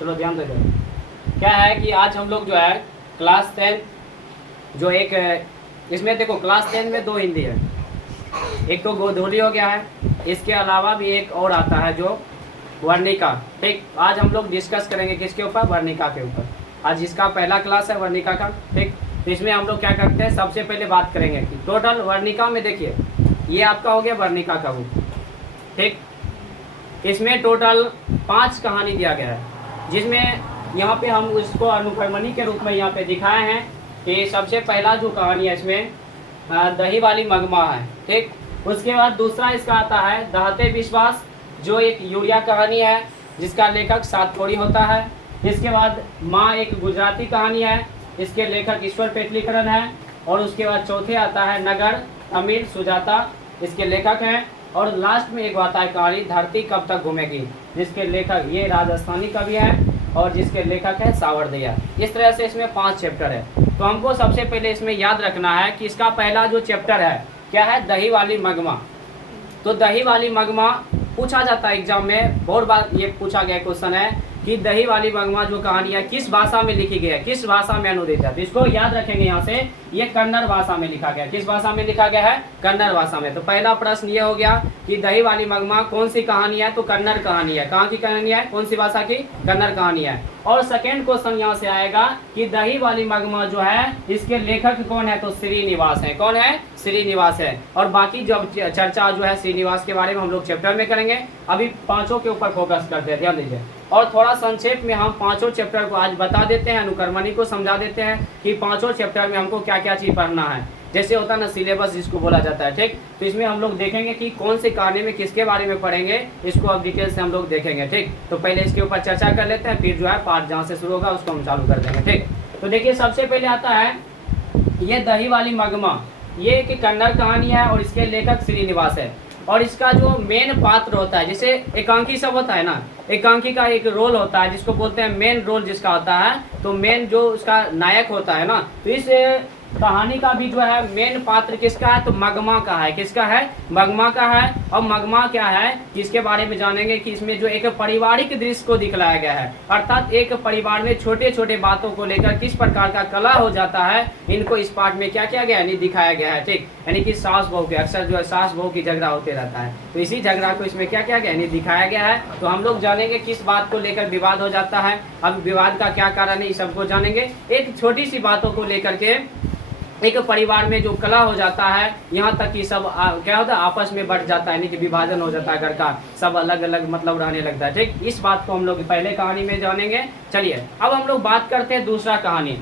चलो ध्यान दे दो। क्या है कि आज हम लोग जो है क्लास 10 जो एक इसमें देखो क्लास 10 में 2 हिंदी है, एक तो गोधूली हो गया है, इसके अलावा भी एक और आता है जो वर्णिका। ठीक, आज हम लोग डिस्कस करेंगे किसके ऊपर, वर्णिका के ऊपर। आज इसका पहला क्लास है वर्णिका का। ठीक, तो इसमें हम लोग क्या करते हैं, सबसे पहले बात करेंगे कि टोटल वर्णिका में देखिए ये आपका हो गया वर्णिका का बुक। ठीक, इसमें टोटल 5 कहानी दिया गया है, जिसमें यहाँ पे हम उसको अनुक्रमणी के रूप में यहाँ पे दिखाए हैं कि सबसे पहला जो कहानी है इसमें दही वाली मगमा है। ठीक, उसके बाद दूसरा इसका आता है दहते विश्वास, जो एक यूरिया कहानी है जिसका लेखक सातकोड़ी होता है। इसके बाद माँ एक गुजराती कहानी है, इसके लेखक ईश्वर पेटलीकरण है। और उसके बाद चौथे आता है नगर, अमीर सुजाता इसके लेखक हैं। और लास्ट में एक आता है कहानी धरती कब तक घूमेगी, जिसके लेखक ये राजस्थानी कवि है और जिसके लेखक है सावरदिया। इस तरह से इसमें 5 चैप्टर है। तो हमको सबसे पहले इसमें याद रखना है कि इसका पहला जो चैप्टर है क्या है, दही वाली मगमा। तो दही वाली मगमा पूछा जाता है एग्जाम में, बहुत बार ये पूछा गया क्वेश्चन है कि दही वाली मगमा जो कहानी है किस भाषा में लिखी गई है, किस भाषा में अनुदित है। तो इसको याद रखेंगे यहाँ से, ये कन्नड़ भाषा में लिखा गया। किस भाषा में लिखा गया है, कन्नड़ भाषा में। तो पहला प्रश्न ये हो गया कि दही वाली मगमा कौन सी कहानी है, तो कन्नड़ कहानी है। कहाँ की कहानी है, कौन सी भाषा की, कन्नड़ कहानी है। और सेकेंड क्वेश्चन यहाँ से आएगा कि दही वाली मगमा जो है इसके लेखक कौन है, तो श्रीनिवास है। कौन है, श्रीनिवास है। और बाकी जब चर्चा जो है श्रीनिवास के बारे में हम लोग चैप्टर में करेंगे, अभी 5 के ऊपर फोकस करते हैं, ध्यान दीजिए। और थोड़ा संक्षेप में हम 5 चैप्टर को आज बता देते हैं, अनुक्रमणी को समझा देते हैं कि 5 चैप्टर में हमको क्या क्या चीज पढ़ना है। जैसे होता है ना सिलेबस जिसको बोला जाता है। ठीक, तो इसमें हम लोग देखेंगे कि कौन से कहानी में किसके बारे में पढ़ेंगे, इसको अब डिटेल से हम लोग देखेंगे। ठीक, तो पहले इसके ऊपर चर्चा कर लेते हैं, फिर जो है पार्ट जहाँ से शुरू होगा उसको हम चालू कर देंगे। ठीक, तो देखिए सबसे पहले आता है ये दही वाली मगमा। ये एक कन्नड़ कहानी है और इसके लेखक श्रीनिवास है। और इसका जो मेन पात्र होता है, जैसे एकांकी सब होता है ना, एकांकी का एक रोल होता है जिसको बोलते हैं मेन रोल जिसका होता है, तो मेन जो उसका नायक होता है ना, तो इस कहानी का भी जो है मेन पात्र किसका है, तो मगमा का है। किसका है, मगमा का है। और मगमा क्या है इसके बारे में जानेंगे कि इसमें जो एक पारिवारिक दृश्य को दिखलाया गया है, अर्थात एक परिवार में छोटे छोटे बातों को लेकर किस प्रकार का कला हो जाता है, इनको इस पार्ट में क्या किया गया है, दिखाया गया है। ठीक, यानी कि सास बहू के अक्सर जो है सास बहू की झगड़ा होते रहता है, तो इसी झगड़ा को इसमें क्या किया गया है, दिखाया गया है। तो हम लोग जानेंगे किस बात को लेकर विवाद हो जाता है, अब विवाद का क्या कारण है, इस सबको जानेंगे। एक छोटी सी बातों को लेकर के एक परिवार में जो कला हो जाता है, यहाँ तक कि सब क्या होता है आपस में बढ़ जाता है, यानी कि विभाजन हो जाता है घर का, सब अलग अलग मतलब रहने लगता है। ठीक, इस बात को हम लोग पहले कहानी में जानेंगे। चलिए अब हम लोग बात करते हैं दूसरा कहानी।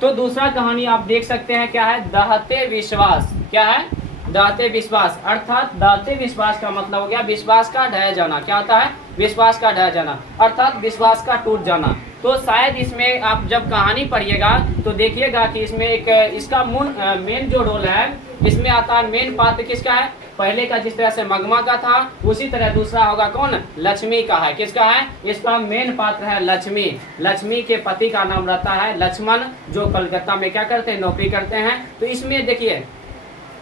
तो दूसरा कहानी आप देख सकते हैं क्या है, दहते विश्वास। क्या है, दहते विश्वास। अर्थात दहते विश्वास का मतलब हो गया विश्वास का ढह जाना। क्या होता है, विश्वास का ढह जाना, अर्थात विश्वास का टूट जाना। तो शायद इसमें आप जब कहानी पढ़िएगा तो देखिएगा कि इसमें एक इसका मेन जो रोल है इसमें आता है, मेन पात्र किसका है, पहले का जिस तरह से मगमा का था उसी तरह दूसरा होगा कौन, लक्ष्मी का है। किसका है, इसका मेन पात्र है लक्ष्मी। लक्ष्मी के पति का नाम रहता है लक्ष्मण, जो कलकत्ता में क्या करते हैं, नौकरी करते हैं। तो इसमें देखिए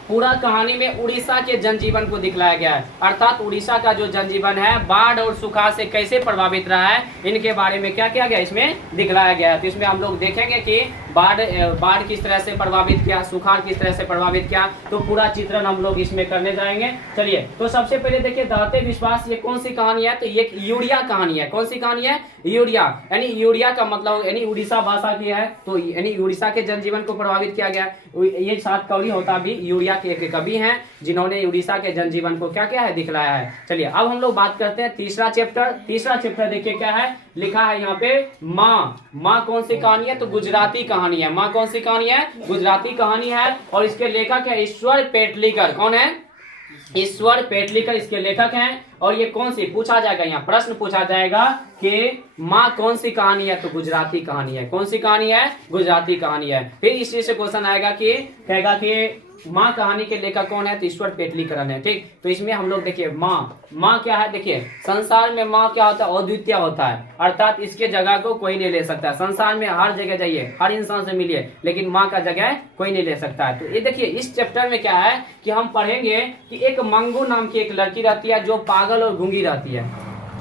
पूरा कहानी में उड़ीसा के जनजीवन को दिखलाया गया है, अर्थात उड़ीसा का जो जनजीवन है बाढ़ और सुखाड़ से कैसे प्रभावित रहा है, इनके बारे में क्या किया गया, इसमें दिखलाया गया है। तो इसमें हम लोग देखेंगे कि बाढ़ किस तरह से प्रभावित किया, सुखाड़ किस तरह से प्रभावित किया, तो पूरा चित्रण हम लोग इसमें करने जाएंगे। चलिए तो सबसे पहले देखिए दहते विश्वास ये कौन सी कहानी है, तो ये यूरिया कहानी है। कौन सी कहानी है, यूरिया, यानी यूरिया का मतलब यानी उड़ीसा भाषा की है, तो यानी उड़ीसा के जनजीवन को प्रभावित किया गया। ये सातकौड़ी होता भी यूरिया के एक कवि हैं जिन्होंने उड़ीसा के जनजीवन को क्या क्या है, दिखलाया है। चलिए अब हम लोग बात करते हैं तीसरा चैप्टर। तीसरा चैप्टर देखिए क्या है, लिखा है यहाँ पे माँ। माँ कौन सी कहानी है, तो गुजराती कहानी है। माँ कौन सी कहानी है, गुजराती कहानी है। और इसके लेखक है ईश्वर पेटलीकर। कौन है, ईश्वर पेटलीकर इसके लेखक हैं। और ये कौन सी पूछा जाएगा, यहाँ प्रश्न पूछा जाएगा कि माँ कौन सी कहानी है, तो गुजराती कहानी है। कौन सी कहानी है, गुजराती कहानी है। फिर इसी से क्वेश्चन आएगा कि कहेगा कि माँ कहानी के लेखक कौन है, तो ईश्वर पेटलीकरण है। ठीक, तो इसमें हम लोग देखिए माँ क्या है, देखिए संसार में माँ क्या होता है, अद्वितीय होता है, अर्थात इसके जगह को कोई नहीं ले सकता। संसार में हर जगह जाइए, हर इंसान से मिलिए, लेकिन माँ का जगह कोई नहीं ले सकता है। तो ये देखिए इस चैप्टर में क्या है कि हम पढ़ेंगे कि एक मंगू नाम की एक लड़की रहती है जो पागल और गूंगी रहती है,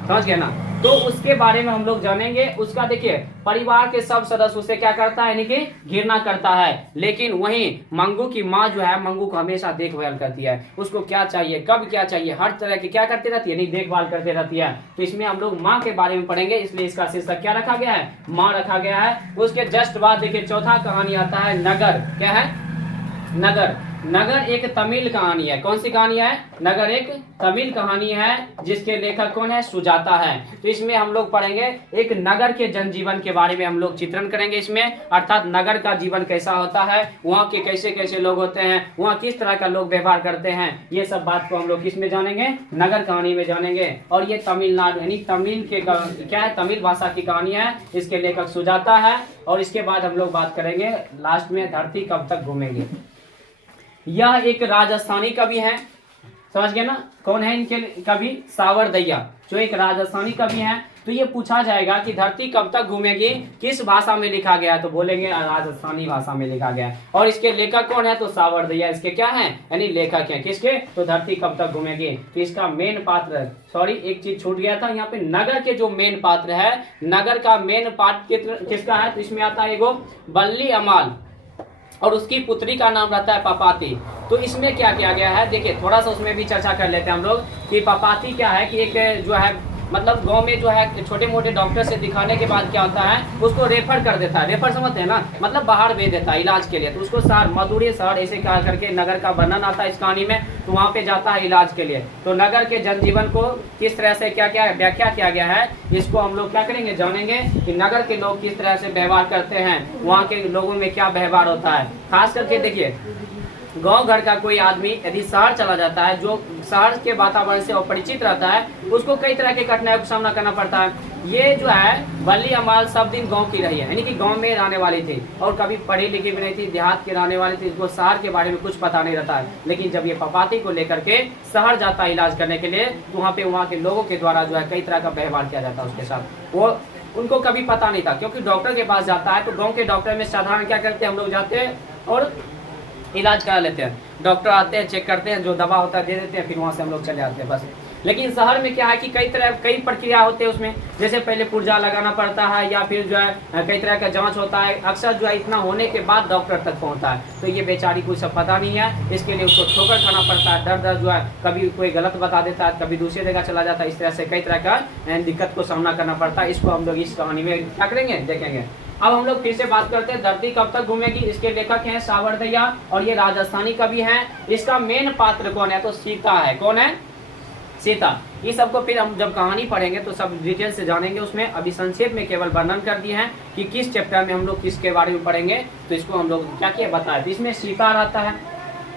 समझ गए ना। तो उसके बारे में हम लोग जानेंगे। उसका देखिए परिवार के सब सदस्य उसे क्या करता है, यानी कि घृणा करता है, लेकिन वहीं मंगू की माँ जो है मंगू को हमेशा देखभाल करती है। उसको क्या चाहिए, कब क्या चाहिए, हर तरह की क्या करती रहती है, यानी देखभाल करती रहती है। तो इसमें हम लोग माँ के बारे में पढ़ेंगे, इसलिए इसका शीर्षक क्या रखा गया है, माँ रखा गया है। उसके जस्ट बाद देखिए चौथा कहानी आता है नगर। क्या है, नगर। नगर एक तमिल कहानी है। कौन सी कहानी है, नगर एक तमिल कहानी है, जिसके लेखक कौन है, सुजाता है। तो इसमें हम लोग पढ़ेंगे एक नगर के जनजीवन के बारे में हम लोग चित्रण करेंगे इसमें, अर्थात नगर का जीवन कैसा होता है, वहाँ के कैसे कैसे लोग होते हैं, वहाँ किस तरह का लोग व्यवहार करते हैं, ये सब बात को हम लोग किस में जानेंगे, नगर कहानी में जानेंगे। और ये तमिलनाडु यानी तमिल के क्या है, तमिल भाषा की कहानी है, इसके लेखक सुजाता है। और इसके बाद हम लोग बात करेंगे लास्ट में धरती कब तक घूमेगी। यह एक राजस्थानी कवि है, समझ गए ना, कौन है इनके कवि, सावरदैया, जो एक राजस्थानी कवि हैं। तो ये पूछा जाएगा कि धरती कब तक घूमेगी, किस भाषा में लिखा गया है, तो बोलेंगे राजस्थानी भाषा में लिखा गया है। और इसके लेखक कौन है, तो सावरदैया इसके क्या हैं, यानी लेखक हैं, किसके, तो धरती कब तक घूमेगी। तो इसका मेन पात्र, सॉरी एक चीज छूट गया था यहाँ पे, नगर के जो मेन पात्र है, नगर का मेन पात्र किसका है, तो इसमें आता है एगो बल्ली अमाल और उसकी पुत्री का नाम रहता है पपाती। तो इसमें क्या किया गया है, देखिए थोड़ा सा उसमें भी चर्चा कर लेते हैं हम लोग कि पपाती क्या है, कि एक जो है मतलब गांव में जो है छोटे मोटे डॉक्टर से दिखाने के बाद क्या होता है, उसको रेफर कर देता है, रेफर समझते हैं ना, मतलब बाहर भेज देता है इलाज के लिए। तो उसको शहर, मधुरी शहर ऐसे कहा करके नगर का वर्णन आता है इस कहानी में, तो वहाँ पे जाता है इलाज के लिए। तो नगर के जनजीवन को किस तरह से क्या क्या व्याख्या किया गया है, इसको हम लोग क्या करेंगे, जानेंगे कि नगर के लोग किस तरह से व्यवहार करते हैं, वहाँ के लोगों में क्या व्यवहार होता है। खास करके देखिए गांव घर का कोई आदमी यदि शहर चला जाता है, जो शहर के वातावरण से अपरिचित रहता है, उसको कई तरह के कठिनाइयों का सामना करना पड़ता है। ये जो है बल्ली अमाल सब दिन गांव की रही है, यानी कि गांव में रहने वाली थी और कभी पढ़ी लिखी भी नहीं थी, देहात के रहने वाली थी, इसको शहर के बारे में कुछ पता नहीं रहता है। लेकिन जब ये पपाती को लेकर के शहर जाता है इलाज करने के लिए, तो वहाँ पे वहाँ के लोगों के द्वारा जो है कई तरह का व्यवहार किया जाता है उसके साथ। वो उनको कभी पता नहीं था, क्योंकि डॉक्टर के पास जाता है तो गाँव के डॉक्टर में साधारण क्या करते हैं, हम लोग जाते हैं और इलाज करा लेते हैं, डॉक्टर आते हैं, चेक करते हैं, जो दवा होता है दे देते हैं, फिर वहाँ से हम लोग चले आते हैं बस। लेकिन शहर में क्या है कि कई प्रक्रिया होते हैं उसमें, जैसे पहले पुर्जा लगाना पड़ता है, या फिर जो है कई तरह का जांच होता है, अक्सर जो है इतना होने के बाद डॉक्टर तक पहुंचता है। तो ये बेचारी को सब पता नहीं है, इसके लिए उसको ठोकर खाना पड़ता है, डर जो है कभी कोई गलत बता देता है, कभी दूसरी जगह चला जाता है, इस तरह से कई तरह का दिक्कत को सामना करना पड़ता है। इसको हम लोग इस कहानी में क्या करेंगे, देखेंगे। अब हम लोग फिर से बात करते हैं धरती कब तक घूमेगी। इसके लेखक हैं सावरदैया और ये राजस्थानी कवि हैं। इसका मेन पात्र कौन है, तो सीता है। कौन है, सीता। ये सबको फिर हम जब कहानी पढ़ेंगे तो सब डिटेल से जानेंगे उसमें। अभी संक्षेप में केवल वर्णन कर दिए हैं कि किस चैप्टर में हम लोग किसके बारे में पढ़ेंगे, तो इसको हम लोग क्या क्या बताया। तो इसमें सीता रहता है,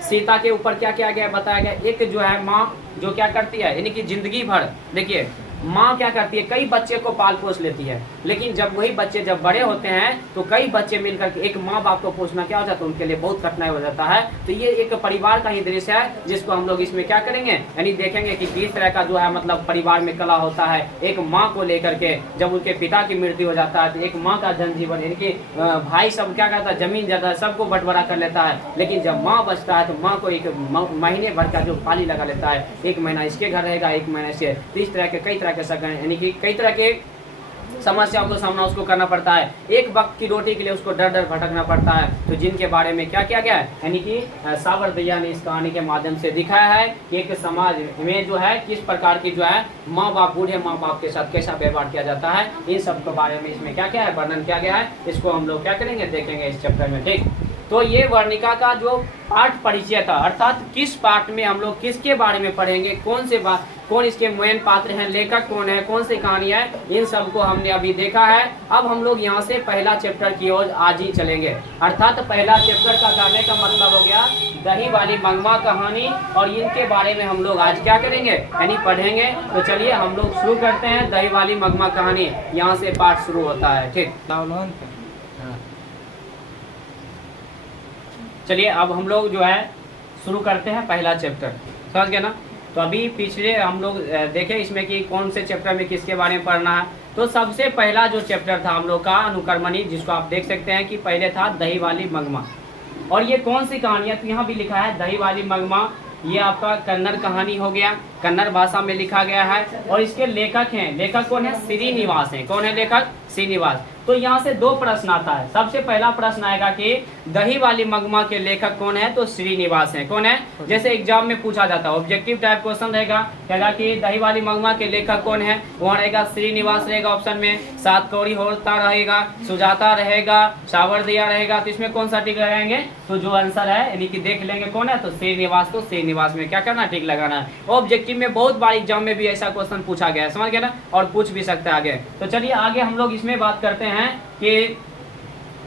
सीता के ऊपर क्या किया गया बताया गया। एक जो है माँ जो क्या करती है, यानी कि जिंदगी भर देखिए माँ क्या करती है, कई बच्चे को पाल पोस लेती है, लेकिन जब वही बच्चे जब बड़े होते हैं तो कई बच्चे मिलकर के एक माँ बाप को पोसना क्या हो जाता है, उनके लिए बहुत कठिनाई हो जाता है। तो ये एक परिवार का ही दृश्य है जिसको हम लोग इसमें क्या करेंगे, यानी देखेंगे कि किस तरह का जो है मतलब परिवार में कला होता है। एक माँ को लेकर के जब उनके पिता की मृत्यु हो जाता है तो एक माँ का जनजीवन, यानी कि भाई सब क्या करता है, जमीन जाता सबको बंटवारा कर लेता है, लेकिन जब माँ बचता है तो माँ को एक महीने भर का जो पाली लगा लेता है, एक महीना इसके घर रहेगा, एक महीना इसके। तो इस तरह के कई तरह के सगन, यानी कि कई तरह के समस्याओं को सामना उसको करना पड़ता है। एक वक्त की रोटी के लिए उसको डर डर भटकना पड़ता है। तो जिनके बारे में क्या किया गया है, यानी कि सावरदैया ने इस कहानी के माध्यम से दिखाया है कि एक समाज में जो है किस प्रकार की जो है माँ बाप, बूढ़े माँ बाप के साथ कैसा व्यवहार किया जाता है, इन सब के बारे में इसमें क्या क्या है वर्णन किया गया है। इसको हम लोग क्या करेंगे, देखेंगे इस चैप्टर में। ठीक, तो ये वर्णिका का जो पाठ परिचय था, अर्थात किस पाठ में हम लोग किसके बारे में पढ़ेंगे, कौन इसके मेन पात्र हैं, लेखक कौन है, कौन सी कहानी है, इन सब को हमने अभी देखा है। अब हम लोग यहाँ से पहला चैप्टर की ओर आज ही चलेंगे। अर्थात पहला चैप्टर का करने का मतलब हो गया दही वाली मंगवा कहानी, और इनके बारे में हम लोग आज क्या करेंगे, यानी पढ़ेंगे। तो चलिए हम लोग शुरू करते हैं। दही वाली मंगवा कहानी, यहाँ से पाठ शुरू होता है। ठीक, चलिए अब हम लोग जो है शुरू करते हैं पहला चैप्टर। समझ गए ना। तो अभी पिछले हम लोग देखें इसमें कि कौन से चैप्टर में किसके बारे में पढ़ना है। तो सबसे पहला जो चैप्टर था हम लोग का अनुकर्मणी, जिसको आप देख सकते हैं कि पहले था दही वाली मंगमा। और ये कौन सी कहानी है, तो यहाँ भी लिखा है दही वाली मंगमा ये आपका कन्नड़ कहानी हो गया, कन्नड़ भाषा में लिखा गया है। और इसके लेखक हैं, लेखक कौन है? श्रीनिवास हैं। कौन है लेखक? श्रीनिवास। तो यहाँ से दो प्रश्न आता है। सबसे पहला प्रश्न आएगा कि दही वाली मगमा के लेखक कौन है? तो श्रीनिवास हैं। कौन है? जैसे एग्जाम में पूछा जाता है, ऑब्जेक्टिव टाइप क्वेश्चन रहेगा, कहेगा कि दही वाली मगमा के लेखक कौन है? वहाँ रहेगा श्रीनिवास रहेगा ऑप्शन में, सात कौड़ी होता रहेगा, सुजाता रहेगा, सावरदिया रहेगा। तो इसमें कौन सा टिक लगाएंगे? तो जो आंसर है यानी कि देख लेंगे कौन है, तो श्रीनिवास। तो श्रीनिवास में क्या करना? टिक लगाना है। ऑब्जेक्टिव में बहुत बार एग्जाम में भी ऐसा क्वेश्चन पूछा गया है, समझ गए ना, और पूछ भी सकते हैं आगे। तो चलिए आगे हम लोग इसमें बात करते हैं कि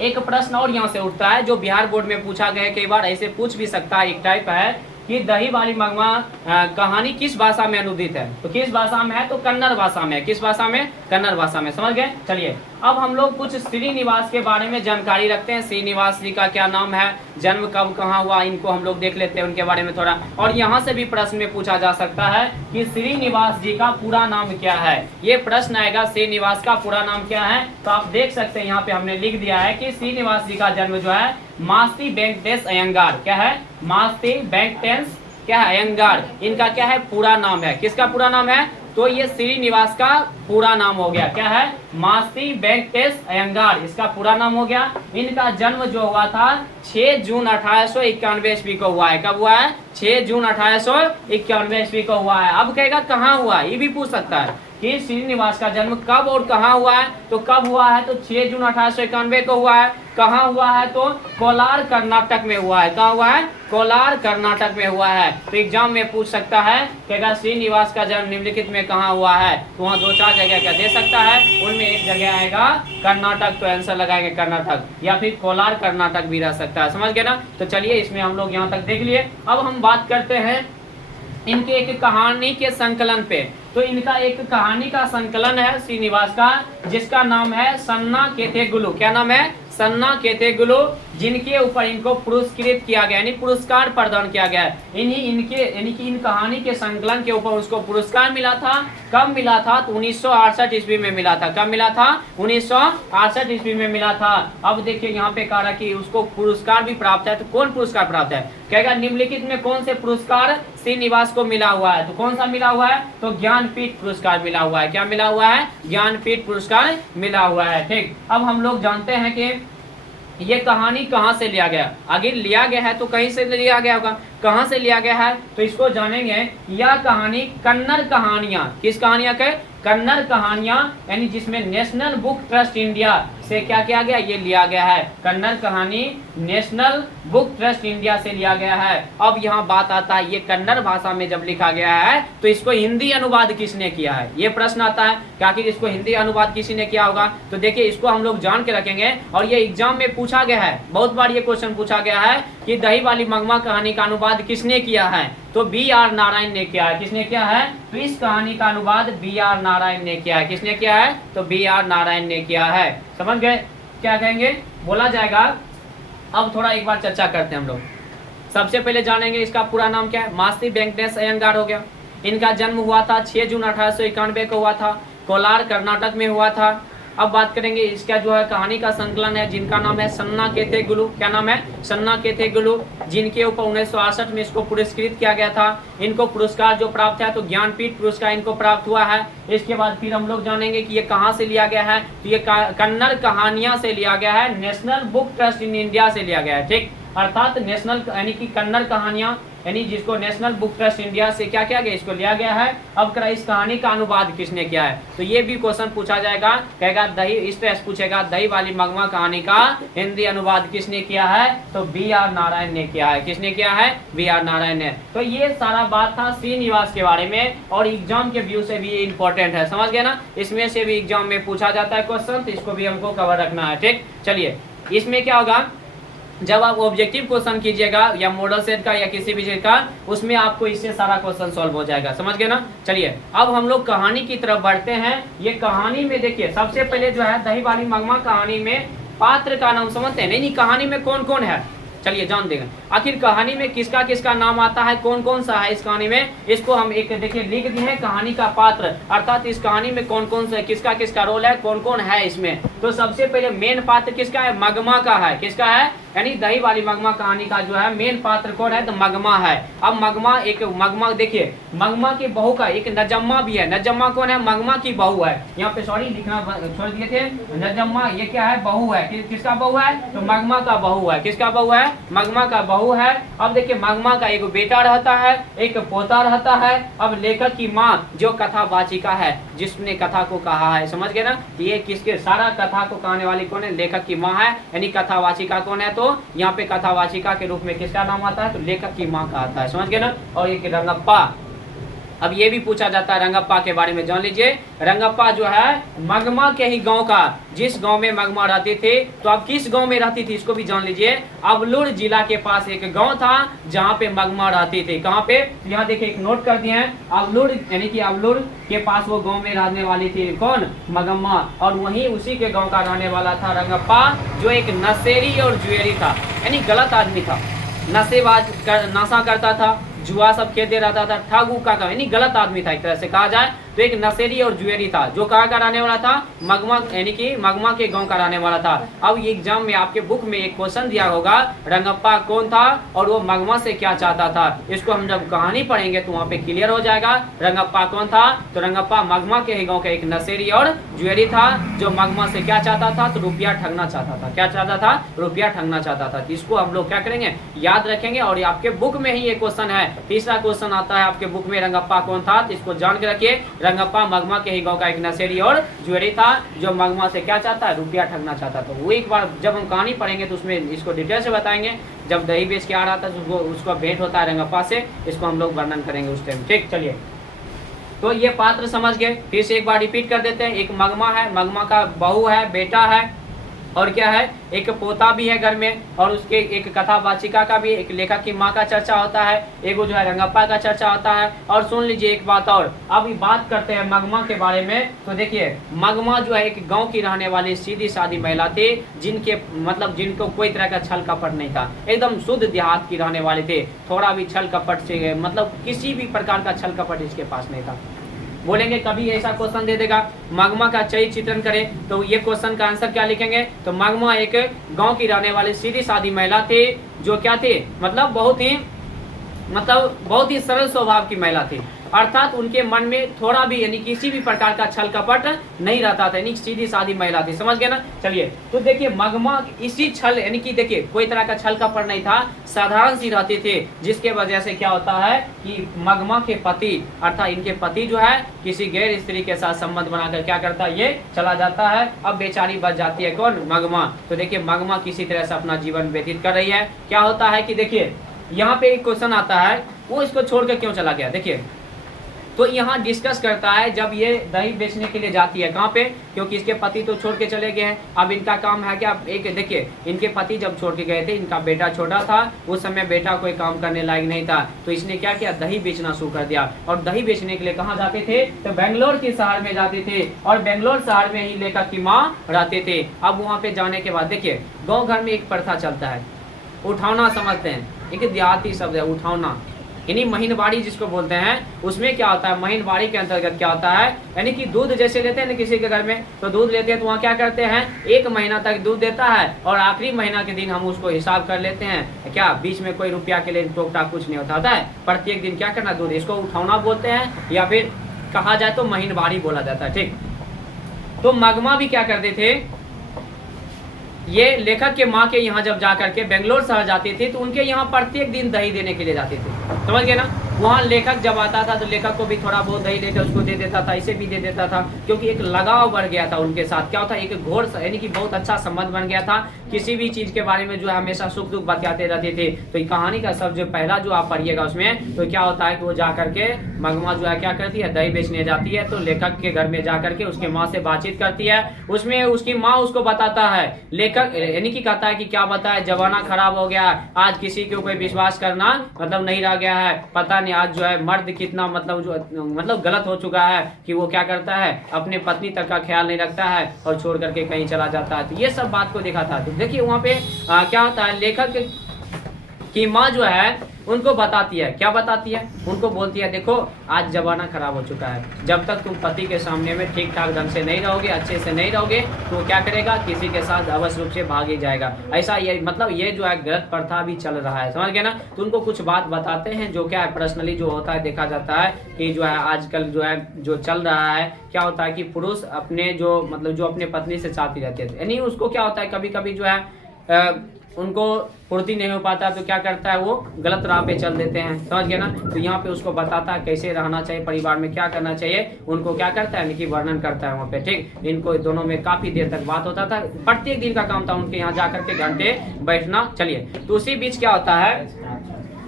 एक प्रश्न और यहाँ से उठता है जो बिहार बोर्ड में पूछा गया, कई बार ऐसे पूछ भी सकता है। एक टाइप है कि दही वाली मगमा कहानी किस भाषा में अनुदित है? तो किस भाषा में है? तो कन्नड़ भाषा में। किस भाषा में? कन्नड़ भाषा में, समझ गए। चलिए अब हम लोग कुछ श्रीनिवास के बारे में जानकारी रखते हैं। श्रीनिवास जी का क्या नाम है, जन्म कब कहाँ हुआ, इनको हम लोग देख लेते हैं उनके बारे में थोड़ा। और यहाँ से भी प्रश्न में पूछा जा सकता है कि श्रीनिवास जी का पूरा नाम क्या है। ये प्रश्न आएगा, श्रीनिवास का पूरा नाम क्या है। तो आप देख सकते हैं यहाँ पे हमने लिख दिया है कि श्रीनिवास जी का जन्म जो है मास्ती वेंकटेश अयंगार, क्या है? मास्ती वेंकटेश क्या है? अयंगार। इनका क्या है? पूरा नाम है। किसका पूरा नाम है? तो ये श्रीनिवास का पूरा नाम हो गया, क्या है? मास्ती वेंकटेश अयंगार, इसका पूरा नाम हो गया। इनका जन्म जो हुआ था 6 जून 1891 ईस्वी को हुआ है। कब हुआ है? 6 जून 1891 ईस्वी को हुआ है। अब कहेगा कहाँ हुआ है, ये भी पूछ सकता है कि श्रीनिवास का जन्म कब और कहाँ हुआ है। तो कब हुआ है? तो 6 जून 1891 को हुआ है। कहाँ हुआ है? तो कोलार कर्नाटक में हुआ है। कहाँ हुआ है? कोलार कर्नाटक में हुआ है। तो एग्जाम में पूछ सकता है कि श्रीनिवास का जन्म निम्नलिखित में कहाँ हुआ है, तो वहाँ 2-4 जगह क्या दे सकता है, उनमें एक जगह आएगा कर्नाटक। तो आंसर लगाएंगे कर्नाटक, या फिर कोलार कर्नाटक भी रह सकता है, समझ गए ना। तो चलिए इसमें हम लोग यहाँ तक देख लिए। अब हम बात करते हैं इनके एक कहानी के संकलन पे। तो इनका एक कहानी का संकलन है श्रीनिवास का, जिसका नाम है सन्ना केथेगुलु। क्या नाम है? सन्ना केथेगुलु, जिनके ऊपर इनको पुरस्कृत किया गया, यानी पुरस्कार प्रदान किया गया है। इन कहानी के संकलन के ऊपर उसको पुरस्कार मिला था। कब मिला था? तो 1968 ईस्वी में मिला था। कब मिला था? 1968 ईस्वी में मिला था। अब देखिए यहाँ पे कह रहा कि उसको पुरस्कार भी प्राप्त है। तो कौन पुरस्कार प्राप्त है? कहेगा निम्नलिखित में कौन से पुरस्कार श्रीनिवास को मिला हुआ है। तो कौन सा मिला हुआ है? तो ज्ञानपीठ पुरस्कार मिला हुआ है। क्या मिला हुआ है? ज्ञानपीठ पुरस्कार मिला हुआ है। ठीक, अब हम लोग जानते हैं कि ये कहानी कहाँ से लिया गया। अगर लिया गया है तो कहीं से लिया गया होगा, कहाँ से लिया गया है तो इसको जानेंगे। यह कहानी कन्नड़ कहानियां, किस कहानियां के? कन्नड़ कहानियां, यानी जिसमें नेशनल बुक ट्रस्ट इंडिया से क्या किया गया, ये लिया गया है। कन्नड़ कहानी नेशनल बुक ट्रस्ट इंडिया से लिया गया है। अब यहाँ बात आता है, ये कन्नड़ भाषा में जब लिखा गया है तो इसको हिंदी अनुवाद किसने किया है, ये प्रश्न आता है कि आखिर इसको हिंदी अनुवाद किसी ने किया होगा। तो देखिए इसको हम लोग जान के रखेंगे, और ये एग्जाम में पूछा गया है, बहुत बार ये क्वेश्चन पूछा गया है कि दही वाली मगमा कहानी का अनुवाद किसने किया है। तो B.R. नारायण ने किया है। किसने किया है? तो इस कहानी का अनुवाद B.R. नारायण ने किया है। किसने किया है? तो B.R. नारायण ने किया है। समझ गए? क्या कहेंगे, बोला जाएगा। अब थोड़ा एक बार चर्चा करते हैं हम लोग। सबसे पहले जानेंगे इसका पूरा नाम क्या है। मास्ती वेंकटेश अयंगार हो गया। इनका जन्म हुआ था 6 जून 1891 को हुआ था, कोलार कर्नाटक में हुआ था। अब बात करेंगे इसका जो है कहानी का संकलन है, जिनका नाम है सन्ना केथेगुलु। क्या नाम है? सन्ना केथेगुलु, जिनके ऊपर 1968 में इसको पुरस्कृत किया गया था। इनको पुरस्कार जो प्राप्त है तो ज्ञानपीठ पुरस्कार इनको प्राप्त हुआ है। इसके बाद फिर हम लोग जानेंगे कि ये कहाँ से लिया गया है। तो ये कन्नड़ कहानियां से लिया गया है, national book trust in India से लिया गया है। ठीक, अर्थात नेशनल यानी कि कन्नड़ कहानियां, यानी जिसको नेशनल बुक ट्रस्ट इंडिया से क्या किया गया, इसको लिया गया है। अब करा इस कहानी का अनुवाद किसने किया है, तो ये भी क्वेश्चन पूछा जाएगा। कहेगा दही, इस तरह पूछेगा दही वाली मगमा कहानी का हिंदी अनुवाद किसने किया है, तो B.R. नारायण ने किया है। किसने किया है? B.R. नारायण ने। तो ये सारा बात था श्रीनिवास के बारे में, और एग्जाम के व्यू से भी ये इंपॉर्टेंट है, समझ गए ना। इसमें से भी एग्जाम में पूछा जाता है क्वेश्चन, तो इसको भी हमको कवर रखना है। ठीक, चलिए इसमें क्या होगा, जब आप ऑब्जेक्टिव क्वेश्चन कीजिएगा या मॉडल सेट का या किसी भी चीज का, उसमें आपको इससे सारा क्वेश्चन सॉल्व हो जाएगा, समझ गए ना। चलिए अब हम लोग कहानी की तरफ बढ़ते हैं। ये कहानी में देखिए सबसे पहले जो है दही वाली मगमा कहानी में पात्र का नाम समझते हैं। नहीं, कहानी में कौन कौन है, चलिए जान देंगे। आखिर कहानी में किसका किसका नाम आता है, कौन कौन सा है इस कहानी में, इसको हम एक देखिए लिख दिए हैं कहानी का पात्र, अर्थात इस कहानी में कौन कौन सा किसका किसका रोल है, कौन कौन है इसमें। तो सबसे पहले मेन पात्र किसका है, मगमा का है। किसका है? यानी दही वाली मगमा कहानी का जो है मेन पात्र कौन है, तो मगमा है। अब मगमा देखिए, मगमा की बहू का एक नजम्मा भी है। नजम्मा कौन है, मगमा की बहू है। यहाँ पे सॉरी लिखना छोड़ दिए थे, नजम्मा ये क्या है, बहू है। किसका बहू है, तो मगमा का बहू है। किसका बहू है, मगमा का बहू है। अब देखिए मगमा का एक बेटा रहता है, एक पोता रहता है। अब लेखक की माँ जो कथावाचिका है, जिसने कथा को कहा है, समझ गए ना, ये किसके, सारा कथा को कहने वाली कौन है, लेखक की माँ है। यानी कथावाचिका कौन है, तो यहाँ पे कथावाचिका के रूप में किसका नाम आता है, तो लेखक की माँ का आता है, समझ गए ना। और एक रंगप्पा, अब ये भी पूछा जाता है रंगप्पा के बारे में, जान लीजिए। रंगप्पा जो है मगमा के ही गांव का, जिस गांव में मगमा रहती थी, तो अब किस गांव में रहती थी इसको भी जान लीजिए। अवलूर जिला के पास एक गांव था जहां पे मगमा रहती थी। कहां पे, यहाँ देखिए एक नोट कर दिए हैं, अवलूर, यानी कि अवलूर के पास वो गाँव में रहने वाली थी कौन, मगमा। और वही उसी के गाँव का रहने वाला था रंगप्पा, जो एक नशेरी और जुएरी था, यानी गलत आदमी था। नशा करता था, जुआ सब खेलते रहता था, ठग का यानी गलत आदमी था एक तरह से कहा जाए तो। एक नशेरी और जुएरी था, जो कहाँ का रहने वाला था, मगमा, यानी कि मगमा के गांव का रहने वाला था। अब ये एग्जाम में आपके बुक में एक क्वेश्चन दिया होगा, रंगप्पा कौन था और वो मगमा से क्या चाहता था। इसको हम जब कहानी पढ़ेंगे तो वहाँ पे क्लियर हो जाएगा रंगप्पा कौन था। तो रंगप्पा मगमा के ही गाँव का एक नशेरी और जुएरी था, जो मगमा से क्या चाहता था, तो रुपया ठगना चाहता था। क्या चाहता था, रुपया ठगना चाहता था। इसको हम लोग क्या करेंगे, याद रखेंगे। और आपके बुक में ही ये क्वेश्चन है, तीसरा क्वेश्चन आता है आपके बुक में, रंगप्पा कौन था, तो इसको जान के रखिए। रंगप्पा मगमा के ही गांव का एक नशेरी और जुएरी था, जो मगमा से क्या चाहता है, रुपया ठगना चाहता था। वो एक बार जब हम कहानी पढ़ेंगे तो उसमें इसको डिटेल से बताएंगे। जब दही बेच के आ रहा था तो उसको भेंट होता है रंगप्पा से, इसको हम लोग वर्णन करेंगे उस टाइम। ठीक, चलिए, तो ये पात्र समझ गए। फिर से एक बार रिपीट कर देते हैं। एक मगमा है, मगमा का बहू है, बेटा है, और क्या है, एक पोता भी है घर में, और उसके एक कथावाचिका का भी, एक लेखक की माँ का चर्चा होता है, एक जो है रंगप्पा का चर्चा होता है। और सुन लीजिए एक बात और, अब बात करते हैं मगमा के बारे में। तो देखिए मगमा जो है एक गांव की रहने वाली सीधी सादी महिला थी, जिनके मतलब जिनको कोई तरह का छल कपट नहीं था, एकदम शुद्ध देहात की रहने वाले थे। थोड़ा भी छल कपट से मतलब किसी भी प्रकार का छल कपट इसके पास नहीं था। बोलेंगे कभी ऐसा क्वेश्चन दे देगा, मगमा का चरित्र चित्रण करें, तो ये क्वेश्चन का आंसर क्या लिखेंगे, तो मगमा एक गांव की रहने वाली सीधी सादी महिला थी, जो क्या थी, मतलब बहुत ही सरल स्वभाव की महिला थी। अर्थात उनके मन में थोड़ा भी यानी किसी भी प्रकार का छल कपट नहीं रहता था, यानी सीधी सादी महिला थी, समझ गए ना। चलिए, तो देखिए मगमा इसी छल, यानी कि देखिए कोई तरह का छल कपट नहीं था, साधारण सी रहती थी, जिसके वजह से क्या होता है कि मगमा के पति, अर्थात इनके पति जो है किसी गैर स्त्री के साथ संबंध बनाकर क्या करता है, ये चला जाता है। अब बेचारी बच जाती है कौन, मगमा। तो देखिए मगमा किसी तरह से अपना जीवन व्यतीत कर रही है। क्या होता है कि देखिए यहाँ पे एक क्वेश्चन आता है, वो इसको छोड़कर क्यों चला गया। देखिए तो यहाँ डिस्कस करता है, जब ये दही बेचने के लिए जाती है, कहाँ पे, क्योंकि इसके पति तो छोड़ के चले गए हैं। अब इनका काम है क्या, एक देखिए इनके पति जब छोड़ के गए थे, इनका बेटा छोटा था, उस समय बेटा कोई काम करने लायक नहीं था, तो इसने क्या किया, दही बेचना शुरू कर दिया। और दही बेचने के लिए कहाँ जाते थे, तो बेंगलोर के शहर में जाते थे, और बेंगलोर शहर में ही लेखक की माँ रहते थे। अब वहाँ पे जाने के बाद देखिए गाँव घर में एक प्रथा चलता है, उठावना समझते हैं, एक देहाती शब्द है उठावना, यानी महीनबाड़ी जिसको बोलते हैं। उसमें क्या होता है, महीनबाड़ी के अंतर्गत क्या होता है, यानी कि दूध जैसे लेते हैं ना किसी के घर में, तो दूध लेते हैं तो वहाँ क्या करते हैं, 1 महीना तक दूध देता है, और आखिरी महीना के दिन हम उसको हिसाब कर लेते हैं। क्या बीच में कोई रुपया के लिए टोकटा कुछ नहीं होता है, प्रत्येक दिन क्या करना, दूध, इसको उठावना बोलते हैं, या फिर कहा जाए तो महीनबाड़ी बोला जाता है। ठीक, तो मगमा भी क्या करते थे, ये लेखक के माँ के यहाँ जब जाकर के बेंगलोर शहर जाते थे, तो उनके यहाँ प्रत्येक दिन दही देने के लिए जाते थे, समझ गए ना। वहाँ लेखक जब आता था तो लेखक को भी थोड़ा बहुत दही देते उसको दे देता था, इसे भी दे देता था, क्योंकि एक लगाव बढ़ गया था उनके साथ। क्या होता है, एक घोर यानी कि बहुत अच्छा संबंध बन गया था, किसी भी चीज के बारे में जो है हमेशा सुख दुख बतियाते रहते थे। तो ये कहानी का सब जो पहला जो आप पढ़िएगा उसमें, तो क्या होता है कि वो जाकर के मगमा जो है क्या करती है, दही बेचने जाती है, तो लेखक के घर में जाकर के उसके माँ से बातचीत करती है। उसमें उसकी माँ उसको बताता है, लेखक यानी कि कहता है कि क्या बताए, जमाना खराब हो गया, आज किसी के ऊपर विश्वास करना मतलब नहीं रह गया है, पता नहीं आज जो है मर्द कितना मतलब गलत हो चुका है, कि वो क्या करता है, अपने पत्नी तक का ख्याल नहीं रखता है और छोड़ करके कहीं चला जाता है। तो ये सब बात को देखा था। तो देखिए वहाँ पे क्या होता है, लेखक की माँ जो है उनको बताती है। क्या बताती है? उनको बोलती है देखो आज जमाना खराब हो चुका है, जब तक तुम पति के सामने में ठीक ठाक ढंग से नहीं रहोगे, अच्छे से नहीं रहोगे, तो क्या करेगा, किसी के साथ अवश्य रूप से भाग ही जाएगा। ऐसा ये मतलब ये जो है गलत प्रथा भी चल रहा है, समझ गए ना। तो उनको कुछ बात बताते हैं जो क्या है पर्सनली जो होता है देखा जाता है कि जो है आजकल जो है जो चल रहा है क्या होता है कि पुरुष अपने जो मतलब जो अपने पत्नी से चाहती रहती है, यानी उसको क्या होता है कभी कभी जो है उनको पूर्ति नहीं हो पाता तो क्या करता है वो गलत राह पे चल देते हैं, समझ गए ना। तो यहाँ पे उसको बताता है कैसे रहना चाहिए, परिवार में क्या करना चाहिए, उनको क्या करता है यानी वर्णन करता है वहाँ पे। ठीक, इनको दोनों में काफी देर तक बात होता था, प्रत्येक दिन का काम था उनके यहाँ जाकर के घंटे बैठना। चलिए, तो उसी बीच क्या होता है,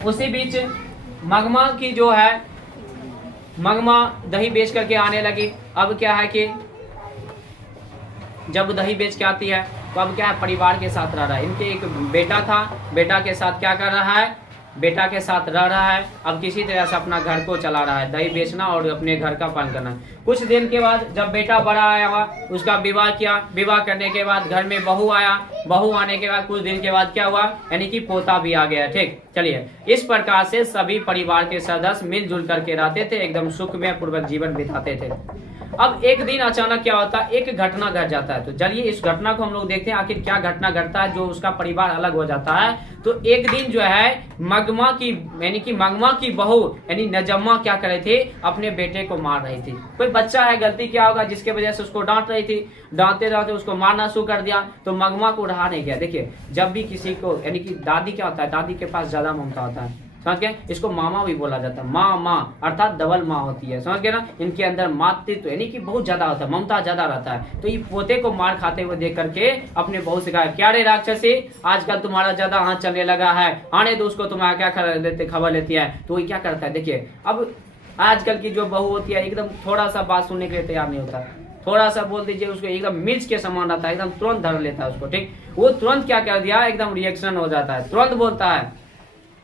उसी बीच मगमा की जो है मगमा दही बेच करके आने लगी। अब क्या है कि जब दही बेच के आती है तो अब क्या है परिवार के साथ रह रहा है। इनके एक बेटा था, बेटा के साथ क्या कर रहा है, बेटा के साथ रह रहा है। अब किसी तरह से अपना घर को चला रहा है, दही बेचना और अपने घर का पालन करना। कुछ दिन के बाद जब बेटा बड़ा आया हुआ, उसका विवाह किया, विवाह करने के बाद घर में बहू आया, बहू आने के बाद कुछ दिन के बाद क्या हुआ, यानी कि पोता भी आ गया। ठीक, चलिए, इस प्रकार से सभी परिवार के सदस्य मिलजुल करके रहते थे, एकदम सुखमय पूर्वक जीवन बिताते थे। अब एक दिन अचानक क्या होता है, एक घटना घट जाता है। तो चलिए इस घटना को हम लोग देखते हैं आखिर क्या घटना घटता है जो उसका परिवार अलग हो जाता है। तो एक दिन जो है मगमा की यानी कि मगमा की बहू यानी नजम्मा क्या कर रही थी, अपने बेटे को मार रही थी। कोई बच्चा है, गलती क्या होगा जिसके वजह से उसको डांट रही थी, डांटते डांटते उसको मारना शुरू कर दिया। तो मगमा को रहा नहीं गया। देखिए जब भी किसी को यानी कि दादी क्या होता है, दादी के पास ज्यादा ममता होता है, समझ गए, इसको मामा भी बोला जाता है, माँ माँ अर्थात डबल माँ होती है, समझ गए ना। इनके अंदर मातृत्व यानी कि बहुत ज्यादा होता है, ममता ज्यादा रहता है। तो ये पोते को मार खाते हुए देख करके अपने बहू से कहा, क्या रे राक्षसी, आजकल तुम्हारा ज्यादा हाथ चलने लगा है, आने दो उसको, तुम्हारा क्या खबर लेती है। तो ये क्या करता है, देखिए अब आजकल की जो बहू होती है एकदम थोड़ा सा बात सुनने के लिए तैयार नहीं होता, थोड़ा सा बोल दीजिए उसको एकदम मिर्च के समान रहता है, एकदम तुरंत धर लेता है उसको। ठीक, वो तुरंत क्या कर दिया, एकदम रिएक्शन हो जाता है, तुरंत बोलता है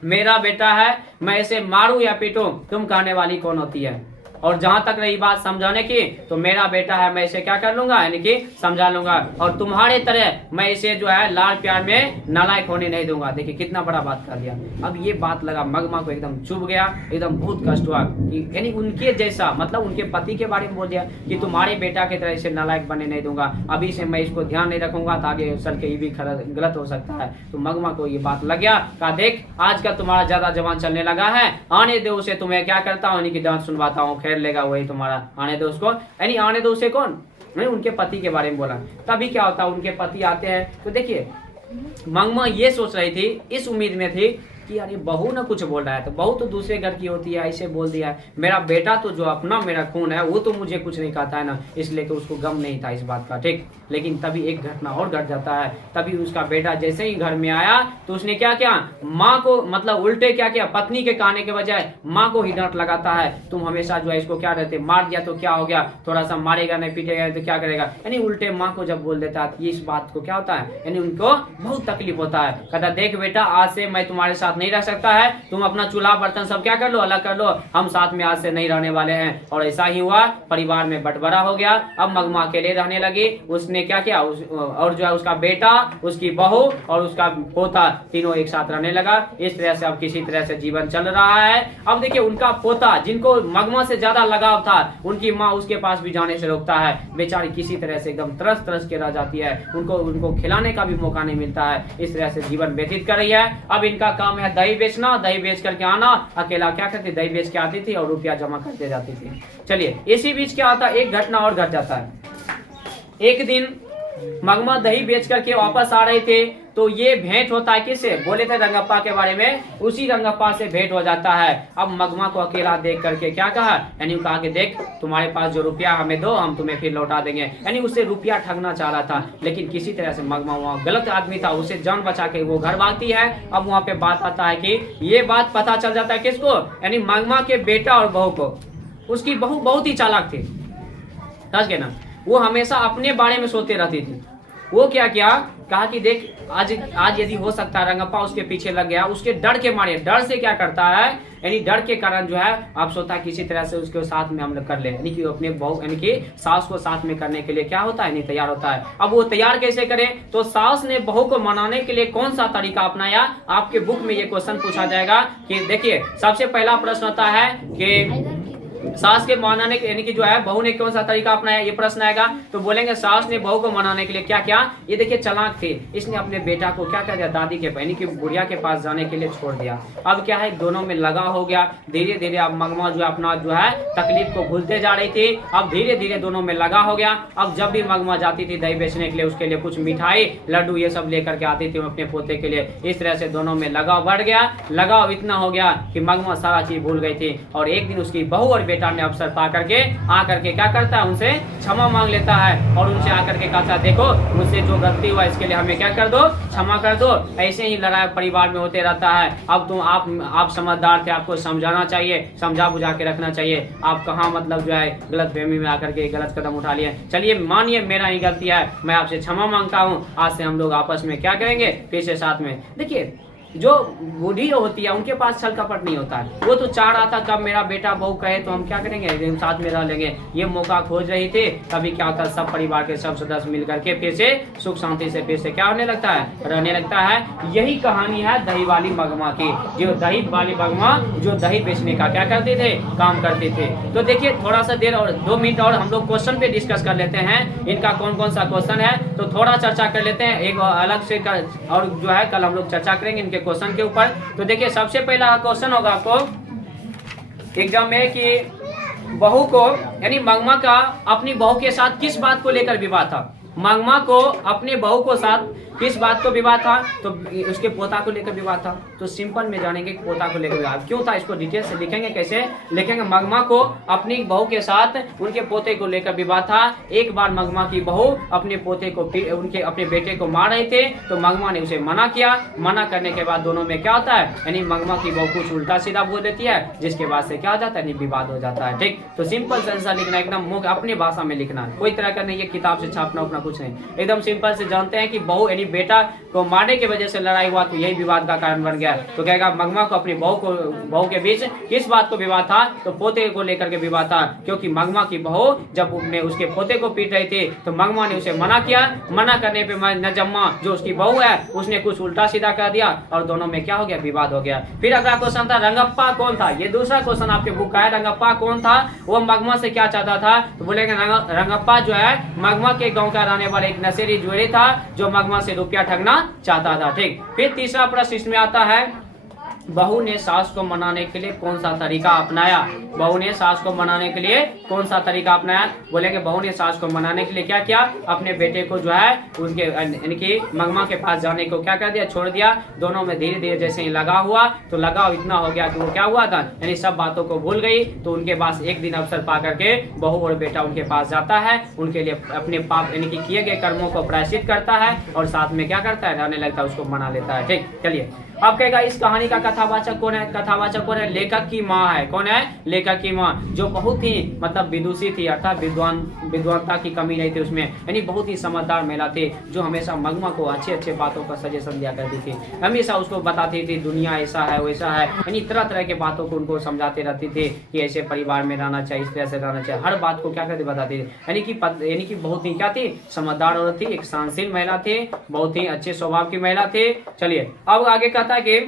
मेरा बेटा है, मैं इसे मारूं या पीटूं, तुम कहने वाली कौन होती है। और जहां तक रही बात समझाने की, तो मेरा बेटा है, मैं इसे क्या कर लूंगा यानी कि समझा लूंगा, और तुम्हारे तरह मैं इसे जो है लाड़ प्यार में नालायक होने नहीं दूंगा। देखिए कितना बड़ा बात कर दिया। अब ये बात लगा मगमा को, एकदम चुभ गया, एकदम बहुत कष्ट हुआ कि यानी उनके जैसा मतलब उनके पति के बारे में बोल दिया कि तुम्हारे बेटा की तरह इसे नालायक बनने नहीं दूंगा, अभी से मैं इसको ध्यान नहीं रखूंगा तो आगे चल के ये भी गलत हो सकता है। तो मगमा को ये बात लग गया, कहा देख आजकल तुम्हारा ज्यादा जवान चलने लगा है, आने दो उसे, तुम्हें क्या करता हूँ यानी कि डांट सुनवाता हूँ, लेगा वही तुम्हारा, आने दो उसको। यानी आने दो उसे कौन, नहीं उनके पति के बारे में बोला। तभी क्या होता है उनके पति आते हैं। तो देखिए मंगमा ये सोच रही थी, इस उम्मीद में थी कि यार ये बहू ना कुछ बोल रहा है, तो बहू तो दूसरे घर की होती है, ऐसे बोल दिया है, मेरा बेटा तो जो अपना मेरा खून है वो तो मुझे कुछ नहीं कहता है ना, इसलिए कि उसको गम नहीं था इस बात का। ठीक, लेकिन तभी एक घटना और घट जाता है। तभी उसका बेटा जैसे ही घर में आया तो उसने क्या किया, माँ को मतलब उल्टे क्या किया, पत्नी के कहने के बजाय माँ को ही डांट लगाता है, तुम हमेशा जो है इसको क्या रहते, मार दिया तो क्या हो गया, थोड़ा सा मारेगा नहीं पीटेगा तो क्या करेगा, यानी उल्टे माँ को जब बोल देता है इस बात को क्या होता है, यानी उनको बहुत तकलीफ होता है। कहता देख बेटा आज से मैं तुम्हारे साथ नहीं रह सकता है, तुम अपना चूल्हा बर्तन सब क्या कर लो, अलग कर लो, हम साथ में आज से नहीं रहने वाले हैं। और ऐसा ही हुआ, परिवार में बंटवारा हो गया। अब मगमा अकेले रहने लगी। उसने क्या किया और जो है उसका बेटा, उसकी बहू और उसका पोता तीनों एक साथ रहने लगा। इस तरह से अब किसी तरह से जीवन चल रहा है। अब देखिए उनका पोता जिनको मगमा से ज्यादा लगाव था, उनकी माँ उसके पास भी जाने से रोकता है, बेचारी किसी तरह से एकदम तरस तरस के रह जाती है, उनको खिलाने का भी मौका नहीं मिलता है। इस तरह से जीवन व्यतीत कर रही है। अब इनका काम है दही बेचना, दही बेच करके आना। अकेला क्या करती, दही बेच के आती थी और रुपया जमा करते जाती थी। चलिए इसी बीच क्या होता है, एक घटना और घट जाता है। एक दिन मगमा दही बेच करके वापस आ रहे थे तो ये भेंट होता है किससे, बोले थे रंगप्पा के बारे में, उसी रंगप्पा से भेंट हो जाता है। अब मगमा को अकेला देख करके क्या कहा, यानी कहा कि देख तुम्हारे पास जो रुपया हमें दो, हम तुम्हें फिर लौटा देंगे। यानी उससे रुपया ठगना चाह रहा था, लेकिन किसी तरह से मगमा वहाँ गलत आदमी था, उसे जान बचा के वो घर भागती है। अब वहाँ पे बात आता है कि ये बात पता चल जाता है किसको, यानी मगमा के बेटा और बहू को। उसकी बहू बहुत ही चालाक थी, समझ गए ना, वो हमेशा अपने बारे में सोचते रहती थी। वो क्या किया, कहा कि देख आज यदि हो सकता है रंगप्पा उसके पीछे लग गया, उसके डर के मारे, डर से क्या करता है, यानी डर के कारण जो है आप सोचता है किसी तरह से उसके साथ में हम लोग कर ले, यानी कि अपने बहू यानी कि सास को साथ में करने के लिए क्या होता है, नहीं तैयार होता है। अब वो तैयार कैसे करे, तो सास ने बहू को मनाने के लिए कौन सा तरीका अपनाया, आपके बुक में ये क्वेश्चन पूछा जाएगा कि देखिए सबसे पहला प्रश्न होता है कि सास के मनाने के यानी कि जो है बहू ने कौन सा तरीका अपनाया, ये प्रश्न आएगा। तो बोलेंगे सास ने बहू को मनाने के लिए क्या किया, ये देखिए चालाक थे, इसने अपने बेटा को क्या कर दिया, दादी के यानी कि बुढ़िया के पास जाने के लिए छोड़ दिया। अब क्या है, दोनों में लगा हो गया, धीरे धीरे अब मगमा जो है अपना जो है तकलीफ को भूलते जा रही थी, अब धीरे धीरे दोनों में लगा हो गया। अब जब भी मगमा जाती थी दही बेचने के लिए, उसके लिए कुछ मिठाई लड्डू ये सब लेकर के आती थी अपने पोते के लिए। इस तरह से दोनों में लगाव बढ़ गया, लगाव इतना हो गया कि मगमा सारा चीज भूल गई थी। और एक दिन उसकी बहू और बेटा ने अवसर पा करके आकर के क्या करता है, उनसे क्षमा मांग लेता है और उनसे आकर के कहता है देखो मुझसे जो गलती हुआ इसके लिए हमें क्या कर दो, क्षमा कर दो। ऐसे ही लड़ाई परिवार में होते रहता है। अब तुम आप समझदार थे, आपको समझाना चाहिए, समझा बुझा के रखना चाहिए। आप कहाँ मतलब जो है गलत फहमी में आकर के गलत कदम उठा लिए। चलिए मानिए मेरा ही गलती है, मैं आपसे क्षमा मांगता हूँ, आज से हम लोग आपस में क्या करेंगे, फिर से साथ में। देखिए जो बूढ़ी होती है उनके पास छल कपट नहीं होता है, वो तो चाह रहा था कब मेरा बेटा बहू कहे तो हम क्या करेंगे, हम साथ में रह लेंगे। ये मौका खोज रही थी, तभी क्या होता है सब परिवार के सब सदस्य मिल करके फिर से सुख शांति से फिर से क्या होने लगता है, रहने लगता है। यही कहानी है दही वाली मगमा की। जो दही वाली मगमा जो दही बेचने का क्या करते थे, काम करते थे। तो देखिए थोड़ा सा देर और 2 मिनट और हम लोग क्वेश्चन पे डिस्कस कर लेते हैं, इनका कौन कौन सा क्वेश्चन है तो थोड़ा चर्चा कर लेते हैं एक अलग से और जो है कल हम लोग चर्चा करेंगे इनके क्वेश्चन के ऊपर। तो देखिए सबसे पहला क्वेश्चन होगा आपको एग्जाम में कि बहू को यानी मगमा का अपनी बहू के साथ किस बात को लेकर विवाद था। मगमा को अपने बहू को साथ किस बात को विवाद था, तो उसके पोता को लेकर विवाद था। तो सिंपल में जानेंगे कि पोता को लेकर विवाद क्यों था, इसको डिटेल से लिखेंगे। कैसे लिखेंगे, मगमा को अपनी बहू के साथ उनके पोते को लेकर विवाद था। एक बार मगमा की बहू अपने पोते को उनके अपने बेटे को मार रहे थे, तो मगमा ने उसे मना किया। मना करने के बाद दोनों में क्या होता है, यानी मगमा की बहू कुछ उल्टा सीधा बोल देती है, जिसके बाद से क्या हो जाता है, विवाद हो जाता है। ठीक, तो सिंपल से आंसर लिखना, एकदम मुख अपनी भाषा में लिखना, कोई तरह का नहीं, ये किताब से छापना अपना कुछ नहीं, एकदम सिंपल से जानते हैं कि बहू यानी बेटा को मारने की वजह से लड़ाई हुआ, तो यही विवाद का कारण बन गया। तो कहेगा मगमा को अपनी बहू के बीच किस बात को विवाद था, तो पोते को लेकर के विवाद था। क्योंकि मगमा की बहू जब उसके पोते को पीट रही थी, तो मगमा ने उसे मना किया। मना करने पे नजम्मा जो उसकी बहू है उसने कुछ उल्टा सीधा कर दिया और दोनों में क्या हो गया, विवाद हो गया। फिर अगला क्वेश्चन था रंगप्पा कौन था। ये दूसरा क्वेश्चन आपके बुक का है, रंगप्पा कौन था, वो मगमा से क्या चाहता था। तो बोलेंगे रंगप्पा जो है मगमा के गाँव का रहने वाला एक नशेड़ी जुएरी था, जो मगमा से रुपया ठगना चाहता था। ठीक, फिर तीसरा प्रश्न इसमें आता है, बहू ने सास को मनाने के लिए कौन सा तरीका अपनाया। बहू ने सास को मनाने के लिए कौन सा तरीका अपनाया। बोलेंगे बहू ने सास को मनाने के लिए क्या किया, अपने बेटे को जो है उनके यानी कि मगमा के पास जाने को क्या कर दिया, छोड़ दिया। दोनों में धीरे धीरे जैसे ही लगा हुआ, तो लगाव इतना हो गया कि वो क्या हुआ था, यानी सब बातों को भूल गई। तो उनके पास एक दिन अवसर पा करके बहू और बेटा उनके पास जाता है, उनके लिए अपने पाप यानी कि किए गए कर्मों को प्रायश्चित करता है और साथ में क्या करता है, रहने लगता है, उसको मना लेता है। ठीक, चलिए अब कहेगा इस कहानी का कथावाचक कौन है। कथावाचक कौन है, लेखक की माँ है। कौन है, लेखक की माँ, जो बहुत ही मतलब विदुषी थी, अर्थात विद्वानता की कमी नहीं थी उसमें, यानी बहुत ही समझदार महिला थी, जो हमेशा मगमा को अच्छे अच्छे बातों का सजेशन दिया करती थी। हमेशा उसको बताती थी दुनिया ऐसा है वैसा है, यानी तरह तरह के बातों को उनको समझाते रहती थी कि ऐसे परिवार में रहना चाहिए, इस तरह से रहना चाहिए, हर बात को क्या करती बताती थी। यानी कि बहुत ही क्या थी, समझदार औरत थी, एक सहनशील महिला थी, बहुत ही अच्छे स्वभाव की महिला थी। चलिए अब आगे कहता है कि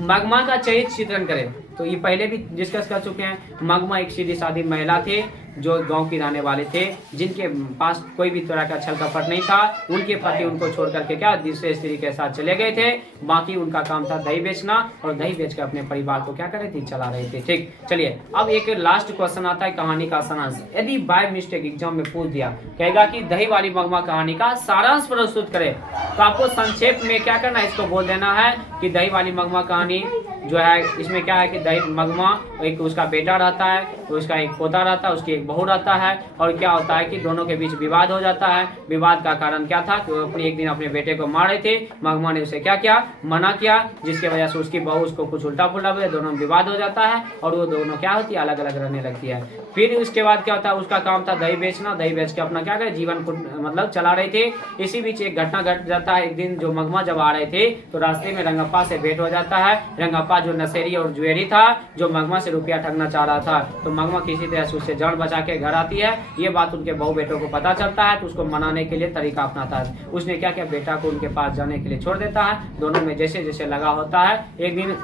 मगमा का चरित्र चित्रण करें। तो ये पहले भी डिस्कस कर चुके हैं। मगमा एक सीधी सादी महिला थी, जो गांव की रहने वाले थे, जिनके पास कोई भी तरह का छल कपट नहीं था। उनके पति उनको छोड़ करके क्या दूसरे स्त्री के साथ चले गए थे। बाकी उनका काम था दही बेचना, और दही बेचकर अपने परिवार को क्या कर रही थी, चला रही थी। ठीक, चलिए अब एक लास्ट क्वेश्चन आता है कहानी का सारांश। यदि बाय मिस्टेक एग्जाम में पूछ दिया, कहेगा कि दही वाली मगमा कहानी का सारांश प्रस्तुत करे, तो आपको संक्षेप में क्या करना है, इसको बोल देना है कि दही वाली मगमा कहानी जो है इसमें क्या है कि दही मगमा एक उसका बेटा रहता है, उसका एक पोता रहता है, उसकी एक बहू रहता है। और क्या होता है कि दोनों के बीच विवाद हो जाता है। विवाद का कारण क्या था कि वो एक दिन अपने बेटे को मार रहे थे। मगमा ने उसे क्या किया, मना किया, जिसकी वजह से उसकी बहू उसको कुछ उल्टा पुल्टा बोले, दोनों में विवाद हो जाता है और वो दोनों क्या होती है, अलग अलग रहने लगती है। फिर उसके बाद क्या होता है, उसका काम था दही बेचना, दही बेच के अपना क्या करे जीवन को मतलब चला रहे थे। इसी बीच एक घटना घट जाता है। एक दिन जो मगमा जब आ रहे थे तो रास्ते में रंगप्पा से भेंट हो जाता है। रंगप्पा जो नशेरी और जुएरी था, जो मगमा से रुपया ठगना चाह रहा था। तो मगमा किसी तरह से उससे जान बचा के घर आती है। ये बात उनके बहू बेटों को पता चलता है तो उसको मनाने के लिए तरीका अपनाता है। उसने क्या किया, बेटा को उनके पास जाने के लिए छोड़ देता है। दोनों में जैसे जैसे लगा होता है, एक दिन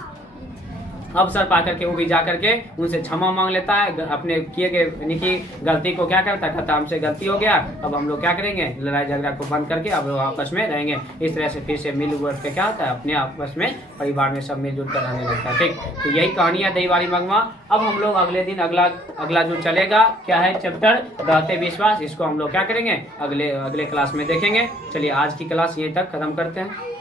अवसर पा करके वो भी जा करके उनसे क्षमा मांग लेता है। अपने किए गए यानी कि गलती को क्या करता है, कहता हमसे गलती हो गया, अब हम लोग क्या करेंगे, लड़ाई झगड़ा को बंद करके अब लोग आपस में रहेंगे। इस तरह से फिर से मिल उठ के क्या होता है, अपने आपस में परिवार में सब मिलजुल कर रहने लगता है। ठीक, तो यही कहानी है दही वाली मगमा। अब हम लोग अगले दिन अगला जो चलेगा क्या है चैप्टर रहते विश्वास, इसको हम लोग क्या करेंगे, अगले क्लास में देखेंगे। चलिए आज की क्लास यहीं तक खत्म करते हैं।